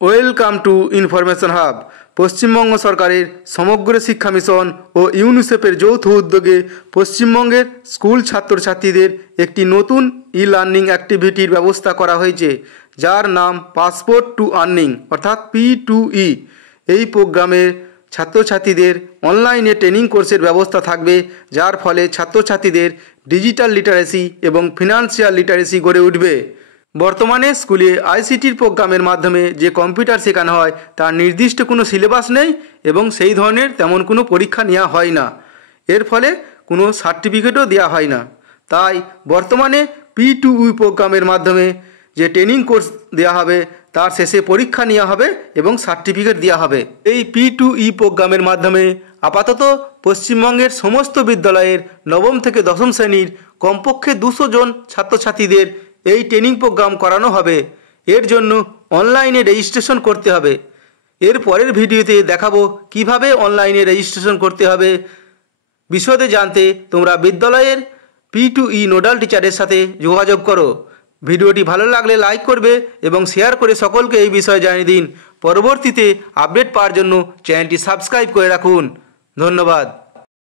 Welcome to information hub. Paschimbanga সরকারের সমগ্র শিক্ষা মিশন ও ইউনিসেফের যৌথ উদ্যোগে পশ্চিমবঙ্গের স্কুল ছাত্রছাত্রীদের একটি নতুন লার্নিং অ্যাক্টিভিটির ব্যবস্থা করা হয়েছে, যার নাম পাসপোর্ট টু আর্নিং অর্থাৎ P2E। এই প্রোগ্রামের ছাত্রছাত্রীদের অনলাইনে ট্রেনিং কোর্সের ব্যবস্থা থাকবে, যার ফলে ছাত্রছাত্রীদের ডিজিটাল লিটারেসি এবং ফিনান্সিয়াল লিটারেসি গড়ে উঠবে। বর্তমানে স্কুলে আইসিটির প্রোগ্রামের মাধ্যমে যে কম্পিউটার শেখানো হয় তার নির্দিষ্ট কোনো সিলেবাস নেই এবং সেই ধরনের তেমন কোনো পরীক্ষা নেওয়া হয় না। এর ফলে কোনো সার্টিফিকেটও দেওয়া হয় না। তাই বর্তমানে P2E প্রোগ্রামের মাধ্যমে যে ট্রেনিং কোর্স দেওয়া হবে তার শেষে পরীক্ষা নেওয়া হবে এবং সার্টিফিকেট দেওয়া হবে। এই P2E প্রোগ্রামের মাধ্যমে আপাতত পশ্চিমবঙ্গের সমস্ত বিদ্যালয়ের নবম থেকে দশম শ্রেণীর কমপক্ষে 200 জন ছাত্রছাত্রীদের এই ট্রেনিং প্রোগ্রাম করানো হবে। এর জন্য অনলাইনে রেজিস্ট্রেশন করতে হবে। এর পরের ভিডিওতে দেখাবো কিভাবে অনলাইনে রেজিস্ট্রেশন করতে হবে। বিশদে জানতে তোমরা বিদ্যালয়ের P2E নোডাল টিচারের সাথে যোগাযোগ করো। ভিডিওটি ভালো লাগলে লাইক করবে এবং শেয়ার করে সকলকে এই বিষয়ে জানিয়ে দিন। পরবর্তীতে আপডেট পাওয়ার জন্য চ্যানেলটি সাবস্ক্রাইব করে রাখুন। ধন্যবাদ।